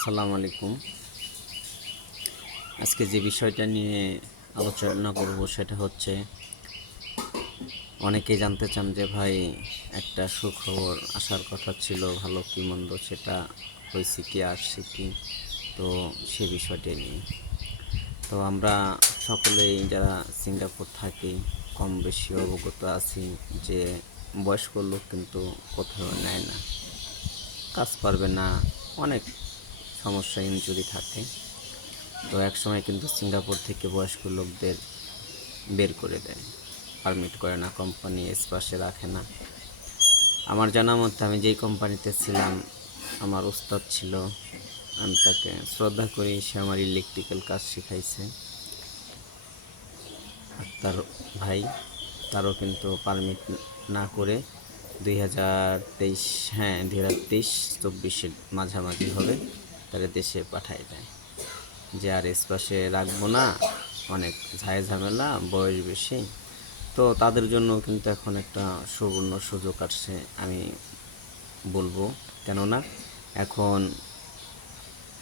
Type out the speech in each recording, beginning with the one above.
আসসালামু আলাইকুম। আজকে যে বিষয়টা নিয়ে আলোচনা করব সেটা হচ্ছে, অনেকেই জানতে চান যে ভাই একটা সুখবর আসার কথা ছিল, ভালো কি মন্দ সেটা হয়েছে কি আসছে কি, তো সে বিষয়টি নিয়ে। তো আমরা সকলেই যারা সিঙ্গাপুর থাকি কম বেশি অবগত আছি যে বয়স্ক লোক কিন্তু কোথাও নেয় না, কাজ পারবে না, অনেক সমস্যা ইনজুরি থাকে। তো একসময় কিন্তু সিঙ্গাপুর থেকে বয়স্ক লোকদের বের করে দেয়, পারমিট করে না, কোম্পানি স্পাসে রাখে না। আমার জানা মতে আমি যেই কোম্পানিতে ছিলাম, আমার উস্তাদ ছিল, আমি তাকে শ্রদ্ধা করি, সে আমার ইলেকট্রিক্যাল কাজ শিখাইছে। আর তার ভাই, তারও কিন্তু পারমিট না করে 2023, হ্যাঁ 2023-24 মাঝামাঝি হবে, তারা দেশে পাঠায় দেয় যে আর স্পাসে রাখবো না, অনেক ঝামেলা, বয়স বেশি। তো তাদের জন্য কিন্তু এখন একটা সুবর্ণ সুযোগ আসছে আমি বলবো, কেননা এখন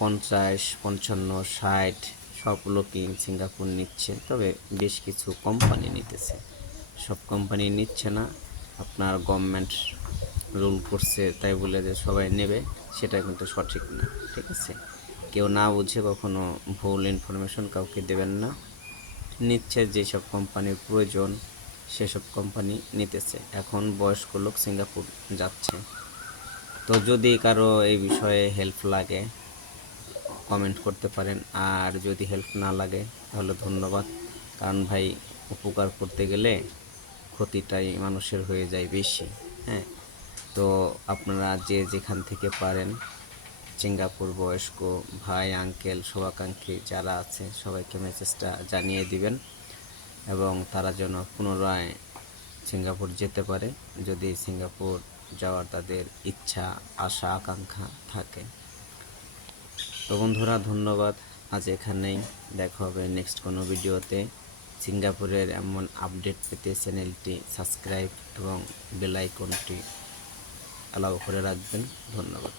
50, 55, 60 সব লোকই সিঙ্গাপুর নিচ্ছে, তবে বেশ কিছু কোম্পানি নিতেছে, সব কোম্পানি নিচ্ছে না। আপনার গভর্নমেন্ট রুল করছে তাই বলে যে সবাই নেবে, সেটা কিন্তু সঠিক না, ঠিক আছে? কেউ না বুঝে কখনো ভুল ইনফরমেশন কাউকে দেবেন না। নিচ্ছে যেসব কোম্পানির প্রয়োজন সেসব কোম্পানি নিতেছে। এখন বয়স্ক লোক সিঙ্গাপুর যাচ্ছে। তো যদি কারো এই বিষয়ে হেল্প লাগে কমেন্ট করতে পারেন, আর যদি হেল্প না লাগে তাহলে ধন্যবাদ। কারণ ভাই, উপকার করতে গেলে ক্ষতিটাই মানুষের হয়ে যায় বেশি। হ্যাঁ, তো আপনারা যে যেখান থেকে পারেন সিঙ্গাপুর বয়স্ক ভাই, আঙ্কেল, শুভাকাঙ্ক্ষী যারা আছে সবাইকে মেসেজটা জানিয়ে দিবেন, এবং তারা যেন পুনরায় সিঙ্গাপুর যেতে পারে, যদি সিঙ্গাপুর যাওয়ার তাদের ইচ্ছা, আশা, আকাঙ্ক্ষা থাকে। তো বন্ধুরা, ধন্যবাদ। আজ এখানেই, দেখা হবে নেক্সট কোনো ভিডিওতে। সিঙ্গাপুরের এমন আপডেট পেতে চ্যানেলটি সাবস্ক্রাইব এবং বেল আইকনটি অ্যালাউ করে রাখবেন। ধন্যবাদ।